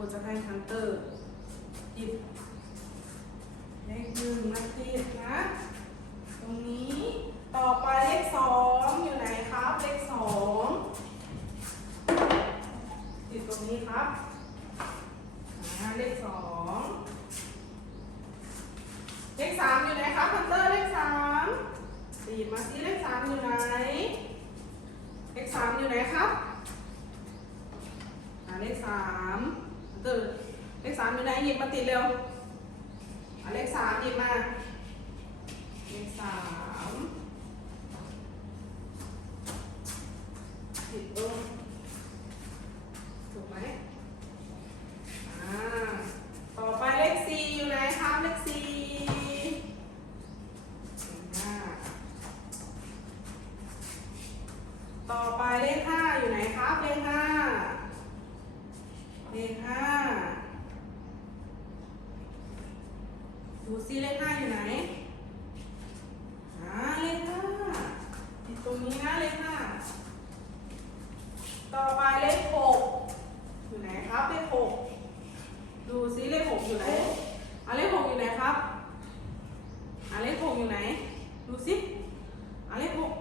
ูจะให้ฮันเตอร์หยิบเลขหนึ่งมาติดนะ ตรงนี้ต่อไปเลขสองอยู่ไหนครับ เลขสองติดตรงนี้ครับอ่าเลขสองเลขสามอยู่ไหนครับฮันเตอร์เลขสามตีมาสิเลขสามอยู่ไหน เลขสามอยู่ไหนครับอ่าเลขสาม เตอร์เลขสามอยู่ไหนหยิบมาติดเร็วเลขสามหยิบมา เลขสามผิดตรงถูกไหมอ่า ต่อไปเลขสี่อยู่ไหนครับเลขสี่เก่งมาต่อไปเลขห้าอยู่ไหนครับ เลขห้าเลขห้า ดูซิเลขห้าอยู่ไหนหาเลขห้าที่ตรงนี้นะเลขห้าต่อไปเลขหกอยู่ไหนครับเลขหกดูซิเลขหกอยู่ไหนอ่าเลขหกอยู่ไหนครับอ่าเลขหกอยู่ไหน ดูซิอ่าเลขหก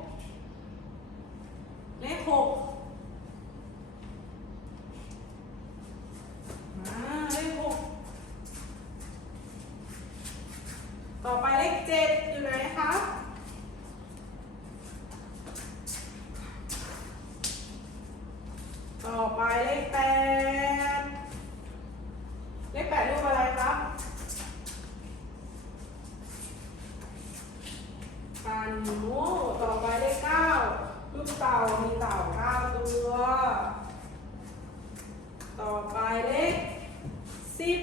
เลขหกอ่าเลขหกต่อไปเลขเจ็ดอยู่ไหนครับ ต่อไปเลขแปดเลขแปดรูปอะไรครับกันหนูต่อไปเลขเก้ารูปเต่ามีเต่าเก้าตัว ต่อไปเลขสิบ